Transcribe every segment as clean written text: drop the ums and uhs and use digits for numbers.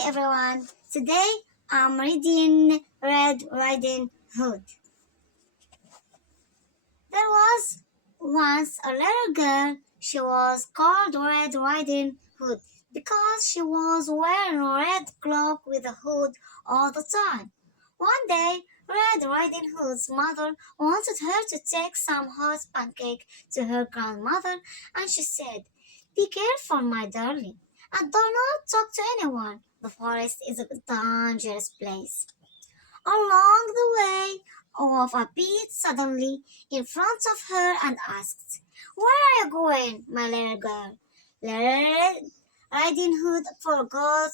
Hi everyone, today I'm reading Red Riding Hood. There was once a little girl. She was called Red Riding Hood because she was wearing a red cloak with a hood all the time. One day, Red Riding Hood's mother wanted her to take some hot pancake to her grandmother, and she said, "Be careful, my darling, and do not talk to anyone. The forest is a dangerous place." Along the way, Olaf appeared suddenly in front of her and asked, "Where are you going, my little girl?" Little Riding Hood forgot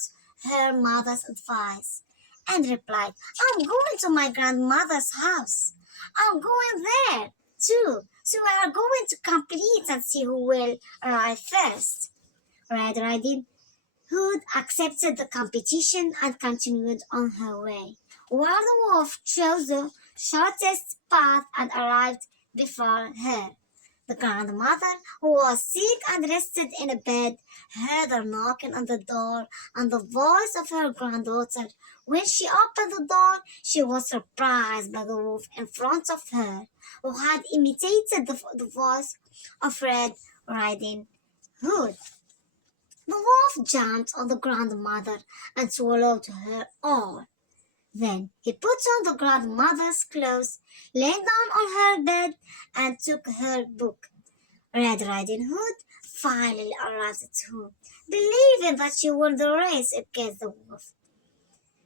her mother's advice and replied, "I'm going to my grandmother's house. I'm going there too, so we are going to compete and see who will arrive first." Red Riding Hood accepted the competition and continued on her way, while the wolf chose the shortest path and arrived before her. The grandmother, who was sick and rested in a bed, heard her knocking on the door and the voice of her granddaughter. When she opened the door, she was surprised by the wolf in front of her, who had imitated the voice of Red Riding Hood. The wolf jumped on the grandmother and swallowed her all. Then he put on the grandmother's clothes, lay down on her bed, and took her book. Red Riding Hood finally arrived at home, believing that she won the race against the wolf.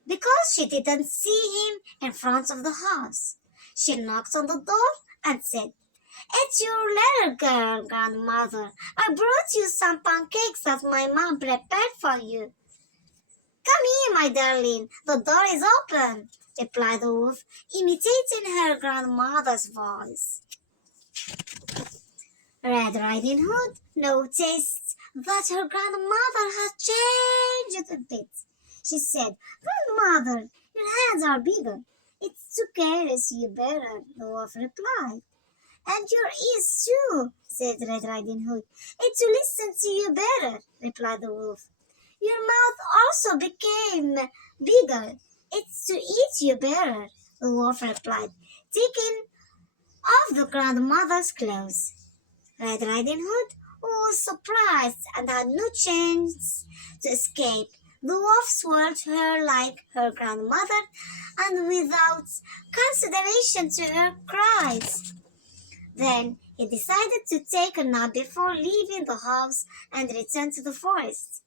Because she didn't see him in front of the house, she knocked on the door and said, "It's your little girl, grandmother. I brought you some pancakes that my mom prepared for you." "Come here, my darling. The door is open," replied the wolf, imitating her grandmother's voice. Red Riding Hood noticed that her grandmother had changed a bit. She said, "Grandmother, your hands are bigger." "It's to carry you better," the wolf replied. "And your ears too," said Red Riding Hood. "It's to listen to you better," replied the wolf. "Your mouth also became bigger. It's to eat you better," the wolf replied, taking off the grandmother's clothes. Red Riding Hood was surprised and had no chance to escape. The wolf swallowed her like her grandmother and without consideration to her cries. Then he decided to take a nap before leaving the house and return to the forest.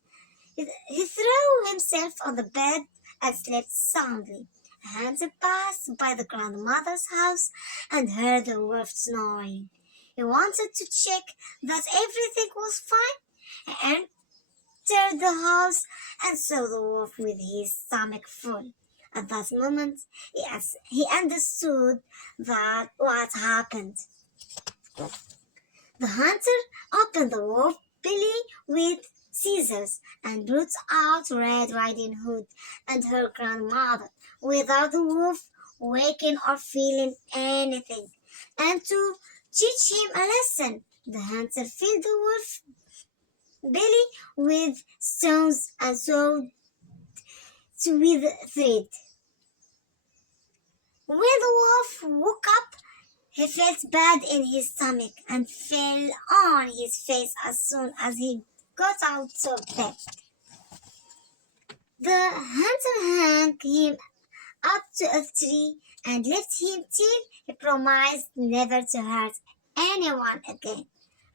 He threw himself on the bed and slept soundly. A hunter passed by the grandmother's house and heard the wolf snoring. He wanted to check that everything was fine. He entered the house and saw the wolf with his stomach full. At that moment, he understood that what happened. The hunter opened the wolf belly with scissors and brought out Red Riding Hood and her grandmother without the wolf waking or feeling anything. And to teach him a lesson, the hunter filled the wolf belly with stones and sewed it with thread. When the wolf woke up, he felt bad in his stomach and fell on his face as soon as he got out of bed. The hunter hung him up to a tree and left him till he promised never to hurt anyone again.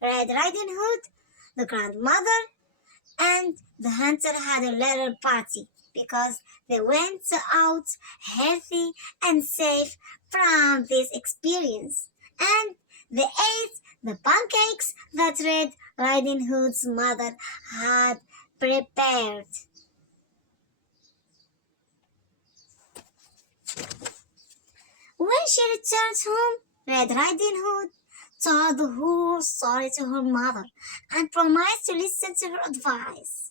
Red Riding Hood, the grandmother, and the hunter had a little party because they went out healthy and safe from this experience, and they ate the pancakes that Red Riding Hood's mother had prepared. When she returned home, Red Riding Hood told the whole story to her mother and promised to listen to her advice.